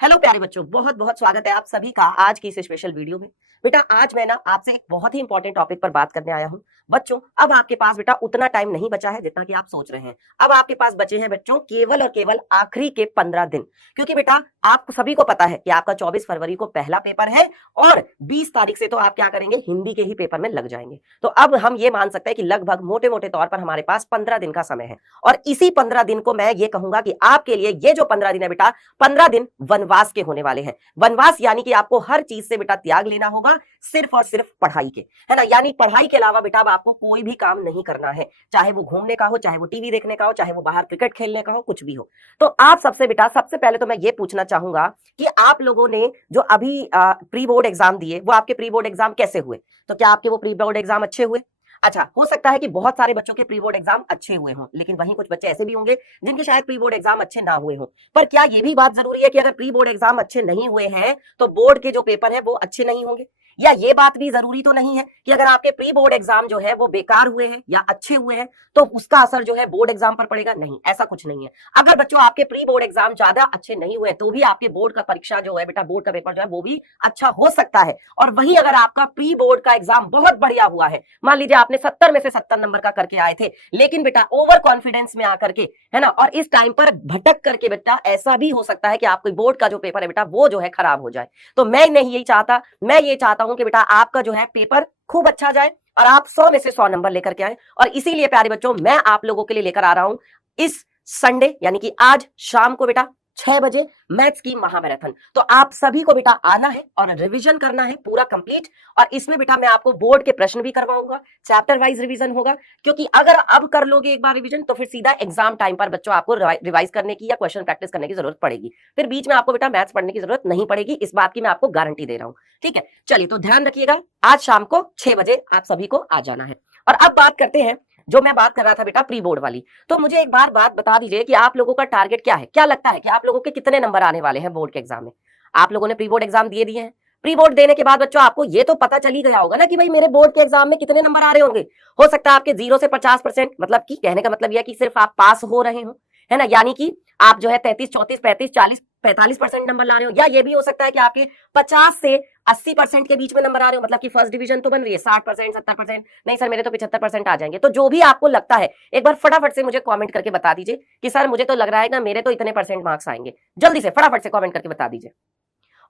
Hello प्यारे बच्चों, बहुत बहुत स्वागत है आप सभी का आज की इस स्पेशल वीडियो में। बेटा आज मैं ना आपसे एक बहुत ही इंपॉर्टेंट टॉपिक पर बात करने आया हूं। बच्चों अब आपके पास बेटा उतना टाइम नहीं बचा है जितना कि आप सोच रहे हैं। अब आपके पास बचे हैं बच्चों केवल और केवल आखिरी के 15 दिन, क्योंकि बेटा आप सभी को पता है कि आपका 24 फरवरी को पहला पेपर है और 20 तारीख से तो आप क्या करेंगे, हिंदी के ही पेपर में लग जाएंगे। तो अब हम ये मान सकते हैं कि लगभग मोटे मोटे तौर पर हमारे पास 15 दिन का समय है और इसी 15 दिन को मैं ये कहूंगा कि आपके लिए ये जो 15 दिन है बेटा, 15 दिन वनवास के होने वाले हैं। वनवास यानी कि आपको हर चीज से बेटा त्याग लेना होगा, सिर्फ और सिर्फ पढ़ाई के, है ना। यानी पढ़ाई के अलावा बेटा अब आपको कोई भी काम नहीं करना है, चाहे वो घूमने का हो, चाहे वो टीवी देखने का हो, चाहे वो बाहर क्रिकेट खेलने का हो, कुछ भी हो। तो आप सबसे बेटा सबसे पहले तो मैं ये पूछना चाहूंगा कि आप लोगों ने जो अभी प्री बोर्ड एग्जाम दिए वो आपके प्री बोर्ड एग्जाम कैसे हुए? तो क्या आपके वो प्री बोर्ड एग्जाम अच्छे हुए? अच्छा, हो सकता है कि बहुत सारे बच्चों के प्री बोर्ड एग्जाम अच्छे हुए हों, लेकिन वहीं कुछ बच्चे ऐसे भी होंगे जिनके शायद प्री बोर्ड एग्जाम अच्छे ना हुए हों। पर क्या ये भी बात जरूरी है कि अगर प्री बोर्ड एग्जाम अच्छे नहीं हुए हैं तो बोर्ड के जो पेपर है वो अच्छे नहीं होंगे? या ये बात भी जरूरी तो नहीं है कि अगर आपके प्री बोर्ड एग्जाम जो है वो बेकार हुए हैं या अच्छे हुए हैं तो उसका असर जो है बोर्ड एग्जाम पर पड़ेगा? नहीं, ऐसा कुछ नहीं है। अगर बच्चों आपके प्री बोर्ड एग्जाम ज्यादा अच्छे नहीं हुए तो भी आपके बोर्ड का परीक्षा जो है बेटा, बोर्ड का पेपर जो है वो भी अच्छा हो सकता है। और वहीं अगर आपका प्री बोर्ड का एग्जाम बहुत बढ़िया हुआ है, मान लीजिए आपने 70 में से 70 नंबर का करके आए थे, लेकिन बेटा ओवर कॉन्फिडेंस में आकर के, है ना, और इस टाइम पर भटक करके बेटा ऐसा भी हो सकता है कि आपको बोर्ड का जो पेपर है बेटा वो जो है खराब हो जाए। तो मैं नहीं यही चाहता, मैं ये चाहता हूं कि बेटा आपका जो है पेपर खूब अच्छा जाए और आप 100 में से 100 नंबर लेकर के आए। और इसीलिए प्यारे बच्चों मैं आप लोगों के लिए लेकर आ रहा हूं इस संडे यानी कि आज शाम को बेटा 6 बजे मैथ्स की महामैराथन। तो आप सभी को बेटा आना है और रिवीजन करना है पूरा कंप्लीट। और इसमें बेटा मैं आपको बोर्ड के प्रश्न भी करवाऊंगा, चैप्टर वाइज रिवीजन होगा, क्योंकि अगर अब कर लोगे एक बार रिवीजन तो फिर सीधा एग्जाम टाइम पर बच्चों आपको रिवाइज करने की या क्वेश्चन प्रैक्टिस करने की जरूरत पड़ेगी। फिर बीच में आपको बेटा मैथ्स पढ़ने की जरूरत नहीं पड़ेगी, इस बात की मैं आपको गारंटी दे रहा हूं। ठीक है, चलिए तो ध्यान रखिएगा, आज शाम को 6 बजे आप सभी को आ जाना है। और अब बात करते हैं जो मैं बात कर रहा था बेटा प्री बोर्ड वाली। तो मुझे एक बार बात बता दीजिए कि आप लोगों का टारगेट क्या है? क्या लगता है कि आप लोगों के कितने नंबर आने वाले हैं बोर्ड के एग्जाम में? आप लोगों ने प्री बोर्ड एग्जाम दिए हैं, प्री बोर्ड देने के बाद बच्चों आपको ये तो पता चल ही गया होगा ना कि भाई मेरे बोर्ड के एग्जाम में कितने नंबर आ रहे होंगे। हो सकता है आपके 0 से 50%, मतलब कि कहने का मतलब यह कि सिर्फ आप पास हो रहे हो, है ना, यानी कि आप जो है 33, 34, 35, 40, 45% नंबर ला रहे हो। या ये भी हो सकता है कि आपके 50 से 80% के बीच में नंबर आ रहे हो, मतलब कि फर्स्ट डिवीजन तो बन रही है 60%, 70%, नहीं सर मेरे तो 75% आ जाएंगे। तो जो भी आपको लगता है एक बार फटाफट से मुझे कमेंट करके बता दीजिए कि सर मुझे तो लग रहा है ना मेरे तो इतने परसेंट मार्क्स आएंगे। जल्दी से फटाफट से कमेंट करके बता दीजिए।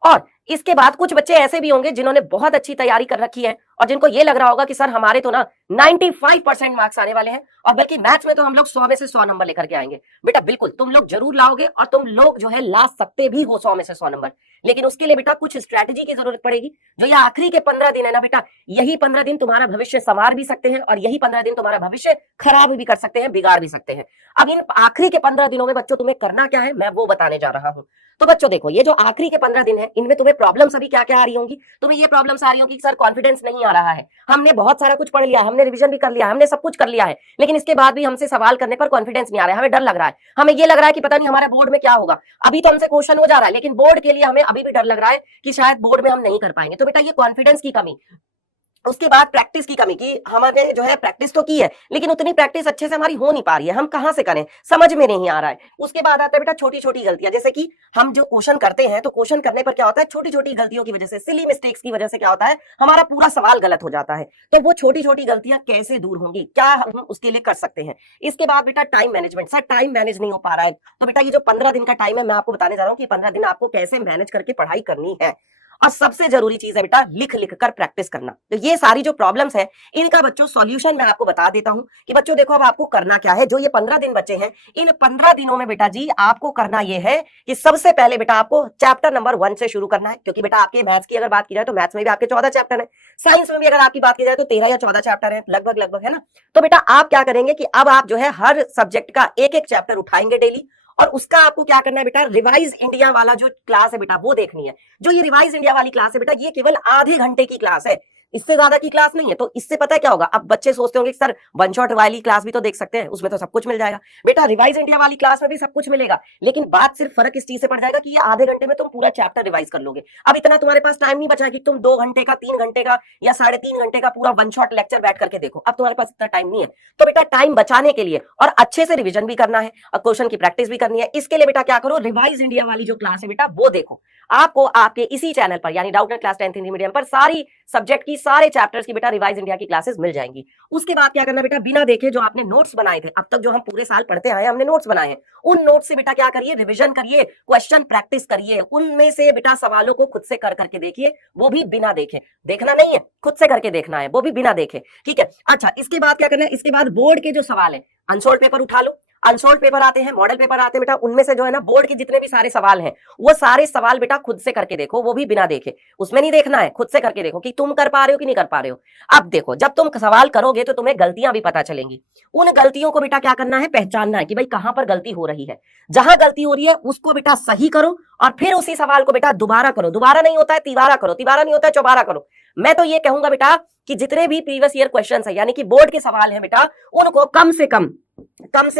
और इसके बाद कुछ बच्चे ऐसे भी होंगे जिन्होंने बहुत अच्छी तैयारी कर रखी है और जिनको ये लग रहा होगा कि सर हमारे तो ना 95% मार्क्स आने वाले हैं और बल्कि मैथ्स में तो हम लोग 100 में से 100 नंबर लेकर के आएंगे। बेटा बिल्कुल तुम लोग जरूर लाओगे और तुम लोग जो है ला सकते भी हो 100 में से 100 नंबर, लेकिन उसके लिए बेटा कुछ स्ट्रेटेजी की जरूरत पड़ेगी। जो ये आखिरी के 15 दिन है ना बेटा, यही 15 दिन तुम्हारा भविष्य संवार भी सकते हैं और यही 15 दिन तुम्हारा भविष्य खराब भी कर सकते हैं, बिगाड़ भी सकते हैं। अब इन आखिरी के 15 दिनों में बच्चों तुम्हें करना क्या है मैं वो बताने जा रहा हूं। तो बच्चों देखो, ये जो आखिरी के 15 दिन है इनमें तुम्हें प्रॉब्लम्स अभी क्या क्या आ रही होंगी? तुम्हें ये प्रॉब्लम्स आ रही होंगी कि सर कॉन्फिडेंस नहीं आ रहा है, हमने बहुत सारा कुछ पढ़ लिया, हमने रिवीजन भी कर लिया, हमने सब कुछ कर लिया है, लेकिन इसके बाद भी हमसे सवाल करने पर कॉन्फिडेंस नहीं आ रहा है, हमें डर लग रहा है, हमें ये लग रहा है कि पता नहीं हमारे बोर्ड में क्या होगा। अभी तो हमसे क्वेश्चन हो जा रहा है लेकिन बोर्ड के लिए हमें अभी भी डर लग रहा है कि शायद बोर्ड में हम नहीं कर पाएंगे। तो बेटा ये कॉन्फिडेंस की कमी, उसके बाद प्रैक्टिस की कमी की हमारे जो है प्रैक्टिस तो की है लेकिन उतनी प्रैक्टिस अच्छे से हमारी हो नहीं पा रही है, हम कहां से करें समझ में नहीं आ रहा है। उसके बाद आता है बेटा छोटी छोटी गलतियां, जैसे कि हम जो क्वेश्चन करते हैं तो क्वेश्चन करने पर क्या होता है, छोटी छोटी गलतियों की वजह से, सिली मिस्टेक्स की वजह से क्या होता है, हमारा पूरा सवाल गलत हो जाता है। तो वो छोटी छोटी गलतियां कैसे दूर होंगी, क्या हम उसके लिए कर सकते हैं? इसके बाद बेटा time management, sir time manage नहीं हो पा रहा है। तो बेटा ये जो 15 दिन का टाइम है मैं आपको बताने जा रहा हूँ कि 15 दिन आपको कैसे मैनेज करके पढ़ाई करनी है। और सबसे जरूरी चीज है बेटा लिख लिख कर प्रैक्टिस करना। तो ये सारी जो प्रॉब्लम्स है इनका बच्चों सॉल्यूशन मैं आपको बता देता हूं कि बच्चों देखो अब आपको करना क्या है। जो ये 15 दिन बचे हैं इन 15 दिनों में बेटा जी आपको करना ये है कि सबसे पहले बेटा आपको चैप्टर नंबर 1 से शुरू करना है, क्योंकि बेटा आपके मैथ्स की अगर बात की जाए तो मैथ्स में भी आपके 14 चैप्टर है, साइंस में भी अगर आपकी बात की जाए तो 13 या 14 चैप्टर है लगभग लगभग, है ना। तो बेटा आप क्या करेंगे कि अब आप जो है हर सब्जेक्ट का एक एक चैप्टर उठाएंगे डेली और उसका आपको क्या करना है बेटा, रिवाइज इंडिया वाला जो क्लास है बेटा वो देखनी है। जो ये रिवाइज इंडिया वाली क्लास है बेटा ये केवल आधे घंटे की क्लास है। इससे ज्यादा की क्लास नहीं है। तो इससे पता है क्या होगा, अब बच्चे सोचते होंगे सर वन शॉट वाली क्लास भी तो देख सकते हैं, उसमें तो सब कुछ मिल जाएगा। बेटा रिवाइज इंडिया वाली क्लास में भी सब कुछ मिलेगा, लेकिन बात सिर्फ फर्क इस चीज से पड़ जाएगा कि ये आधे घंटे में तुम पूरा चैप्टर रिवाइज कर लोगे। अब इतना तुम्हारे पास टाइम नहीं बचा है कि तुम 2 घंटे का, 3 घंटे का या 3.5 घंटे का पूरा वन शॉट लेक्चर बैठ करके देखो। अब तुम्हारे पास इतना टाइम नहीं है। तो बेटा टाइम बचाने के लिए और अच्छे से रिविजन भी करना है और क्वेश्चन की प्रैक्टिस भी करनी है, इसके लिए बेटा क्या करो, रिवाइज इंडिया वाली जो क्लास है बेटा वो देखो। आपको आपके इसी चैनल पर यानी Doubtnut class 10th Hindi medium पर सारी सब्जेक्ट की, सारे चैप्टर्स की बेटा रिवाइज इंडिया की क्लासेस मिल जाएंगी। उसके बाद क्या करना बेटा, बिना देखे जो आपने नोट्स बनाए थे, अब तक जो हम पूरे साल पढ़ते आए हमने नोट्स बनाए हैं, उन नोट्स से बेटा क्या करिए, रिवीजन करिए, क्वेश्चन प्रैक्टिस करिए, उनमें से बेटा सवालों को खुद से कर करके देखिए, वो भी बिना देखे। देखना नहीं है, खुद से करके देखना है, वो भी बिना देखे, ठीक है। अच्छा, इसके बाद क्या करना है, इसके बाद बोर्ड के जो सवाल है, अनसोल्ड पेपर उठा लो। अनसोल्ड पेपर आते हैं, मॉडल पेपर आते हैं बेटा, उनमें से जो है ना बोर्ड के जितने भी सारे सवाल हैं, वो सारे सवाल बेटा खुद से करके देखो, वो भी बिना देखे। उसमें नहीं देखना है, खुद से करके देखो कि तुम कर पा रहे हो कि नहीं कर पा रहे हो। अब देखो, जब तुम सवाल करोगे तो तुम्हें गलतियां भी पता चलेंगी। उन गलतियों को बेटा क्या करना है, पहचानना है कि भाई कहां पर गलती हो रही है। जहां गलती हो रही है उसको बेटा सही करो और फिर उसी सवाल को बेटा दोबारा करो। दोबारा नहीं होता है तिबारा करो, तिबारा नहीं होता है चौबारा करो। मैं तो ये कहूंगा बेटा कि जितने भी प्रीवियस ईयर क्वेश्चंस है यानी कि बोर्ड के सवाल हैं बेटा, उनको कम से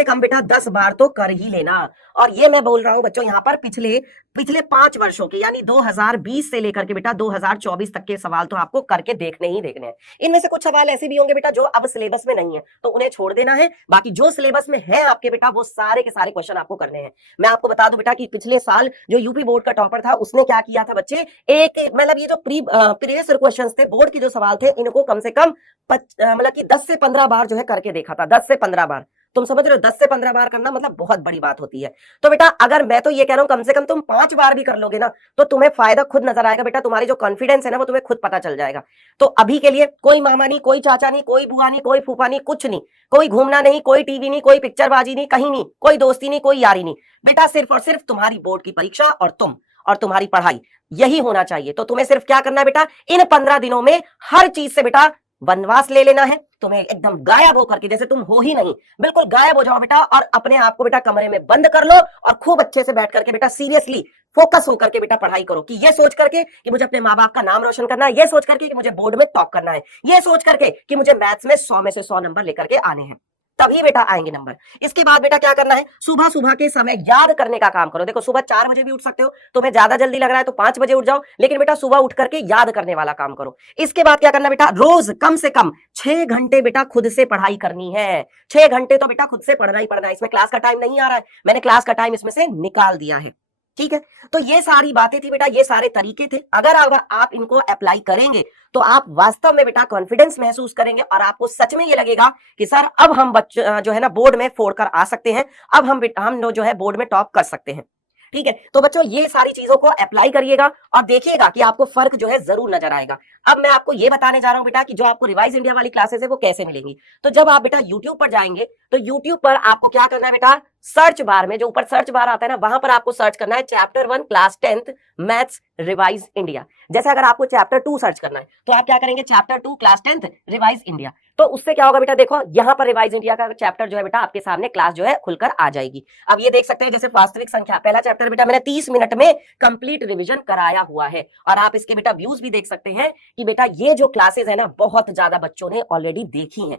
कम बेटा 10 बार तो कर ही लेना। और ये मैं बोल रहा हूं बच्चों, यहाँ पर पिछले 5 वर्षों के यानी 2020 से लेकर के बेटा 2024 तक के सवाल तो आपको करके देखने ही देखने हैं। इनमें से कुछ सवाल ऐसे भी होंगे बेटा जो अब सिलेबस में नहीं है, तो उन्हें छोड़ देना है। बाकी जो सिलेबस में है आपके बेटा, वो सारे के सारे क्वेश्चन आपको करने हैं। मैं आपको बता दूं बेटा कि पिछले साल जो यूपी बोर्ड का टॉपर था, उसने क्या किया था बच्चे, एक मतलब ये जो प्रीवियस क्वेश्चन थे बोर्ड के जो सवाल थे, इनको कम से कम मतलब कि 10 से 15 बार जो है करके देखा था। 10 से 15 बार, तुम समझ रहे हो, 10 से 15 बार करना मतलब बहुत बड़ी बात होती है। तो बेटा अगर मैं तो ये कह रहा हूं कम से कम तुम 5 बार भी कर लोगे ना, तो तुम्हें फायदा खुद नजर आएगा बेटा। तुम्हारी जो कॉन्फिडेंस है ना, वो तुम्हें खुद पता चल जाएगा। तो अभी के लिए कोई मामा नहीं, कोई चाचा नहीं, कोई बुआ नहीं, कोई फूफा नहीं, कुछ नहीं, कोई घूमना नहीं, कोई टीवी नहीं, कोई पिक्चरबाजी नहीं, कहीं नहीं, कोई दोस्ती नहीं, कोई यारी नहीं बेटा। सिर्फ और सिर्फ तुम्हारी बोर्ड की परीक्षा और तुम और तुम्हारी पढ़ाई, यही होना चाहिए। तो तुम्हें सिर्फ क्या करना है बेटा, इन 15 दिनों में हर चीज से बेटा वनवास ले लेना है। तुम्हें एकदम गायब होकर के, जैसे तुम हो ही नहीं, बिल्कुल गायब हो जाओ बेटा और अपने आप को बेटा कमरे में बंद कर लो और खूब अच्छे से बैठ करके बेटा सीरियसली फोकस होकर के बेटा पढ़ाई करो। कि ये सोच करके कि मुझे अपने माँ बाप का नाम रोशन करना है, ये सोच करके कि मुझे बोर्ड में टॉप करना है, ये सोच करके कि मुझे मैथ्स में 100 में से 100 नंबर लेकर के आने हैं, तभी बेटा आएंगे नंबर। इसके बाद बेटा क्या करना है, सुबह सुबह के समय याद करने का काम करो। देखो सुबह 4 बजे भी उठ सकते हो, तुम्हें ज्यादा जल्दी लग रहा है तो 5 बजे उठ जाओ, लेकिन बेटा सुबह उठ करके याद करने वाला काम करो। इसके बाद क्या करना बेटा, रोज कम से कम 6 घंटे बेटा खुद से पढ़ाई करनी है। 6 घंटे तो बेटा खुद से पढ़ना ही पढ़ना है। इसमें क्लास का टाइम नहीं आ रहा है, मैंने क्लास का टाइम इसमें से निकाल दिया है, ठीक है। तो ये सारी बातें थी बेटा, ये सारे तरीके थे। अगर आप इनको अप्लाई करेंगे तो आप वास्तव में बेटा कॉन्फिडेंस महसूस करेंगे और आपको सच में ये लगेगा कि सर अब हम बच्चे जो है ना बोर्ड में फोड़ कर आ सकते हैं, अब हम जो है बोर्ड में टॉप कर सकते हैं, ठीक है। तो बच्चों ये सारी चीजों को अप्लाई करिएगा और देखिएगा कि आपको फर्क जो है जरूर नजर आएगा। अब मैं आपको ये बताने जा रहा हूं बेटा कि जो आपको रिवाइज इंडिया वाली क्लासेस है वो कैसे मिलेंगी। तो जब आप बेटा यूट्यूब पर जाएंगे तो यूट्यूब पर आपको क्या करना है बेटा, सर्च बार में जो ऊपर सर्च बार आता है ना, वहां पर आपको सर्च करना है chapter 1 class 10th maths revise India. जैसे अगर आपको चैप्टर 2 सर्च करना है तो आप क्या करेंगे, chapter 2 class 10th revise India. तो उससे क्या होगा बेटा, देखो यहाँ पर रिवाइज इंडिया का चैप्टर जो है बेटा आपके सामने क्लास जो है खुलकर आ जाएगी। अब ये देख सकते हैं जैसे वास्तविक संख्या, पहला चैप्टर बेटा मैंने 30 मिनट में कंप्लीट रिवीजन कराया हुआ है। और आप इसके बेटा व्यूज भी देख सकते हैं कि बेटा ये जो क्लासेस है ना बहुत ज्यादा बच्चों ने ऑलरेडी देखी हैं।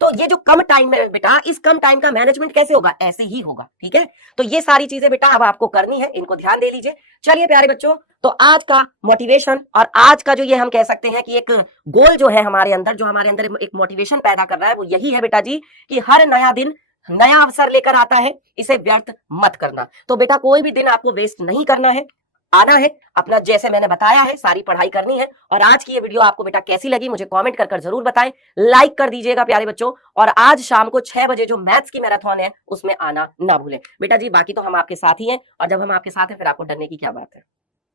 तो ये जो कम टाइम में बेटा, इस कम टाइम का मैनेजमेंट कैसे होगा, ऐसे ही होगा, ठीक है। तो ये सारी चीजें बेटा अब आपको करनी है, इनको ध्यान दे लीजिए। चलिए प्यारे बच्चों, तो आज का मोटिवेशन और आज का जो ये हम कह सकते हैं कि एक गोल जो है हमारे अंदर, जो हमारे अंदर एक मोटिवेशन पैदा कर रहा है, वो यही है बेटा जी कि हर नया दिन नया अवसर लेकर आता है, इसे व्यर्थ मत करना। तो बेटा कोई भी दिन आपको वेस्ट नहीं करना है, आना है अपना, जैसे मैंने बताया है सारी पढ़ाई करनी है। और आज की ये वीडियो आपको बेटा कैसी लगी मुझे कमेंट कर जरूर बताएं, लाइक कर दीजिएगा प्यारे बच्चों। और आज शाम को 6 बजे जो मैथ्स की मैराथन है उसमें आना ना भूलें बेटा जी। बाकी तो हम आपके साथ ही हैं और जब हम आपके साथ हैं फिर आपको डरने की क्या बात है।